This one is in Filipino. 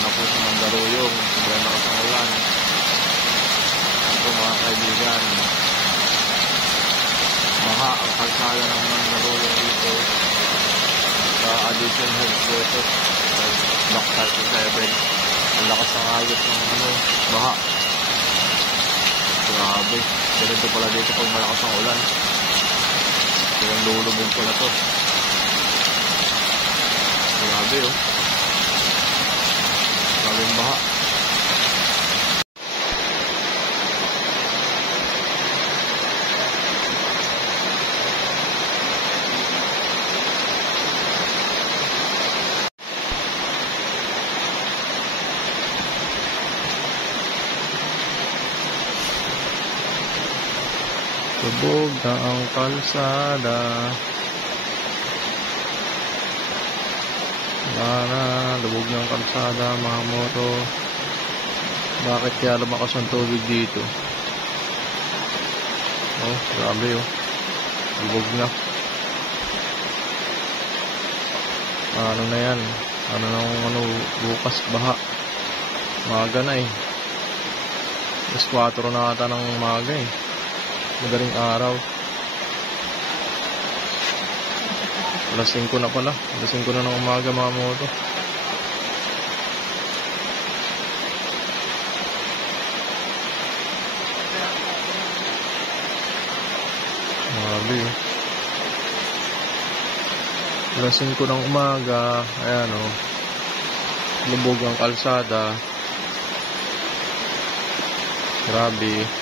na po sa Mandaluyong. Sobrang lakas ng ulan. Ito mga kaibigan, baha ang kalsada ng Mandaluyong dito sa Addition Headquarters Block 37. Ang lakas ng agos ng baha. Grabe, ganito pala dito pag malakas ang ulan. Kaya lulubog pala to. Grabe oh. Grabe yung baha. Lubog na ang kalsada. Lubog na ang kalsada mga moto. Bakit kaya lumakas ang tubig dito? Oh, grabe oh. Lubog na. Ano na yan? Bukas baha. Maga na eh. Mas 4 na ata ng maga eh. Madaling araw. Alas 5 na pala. Alas 5 na ng umaga mga moto. Grabe. Alas 5 ng umaga. Ayan o. Lubog ang kalsada. Grabe.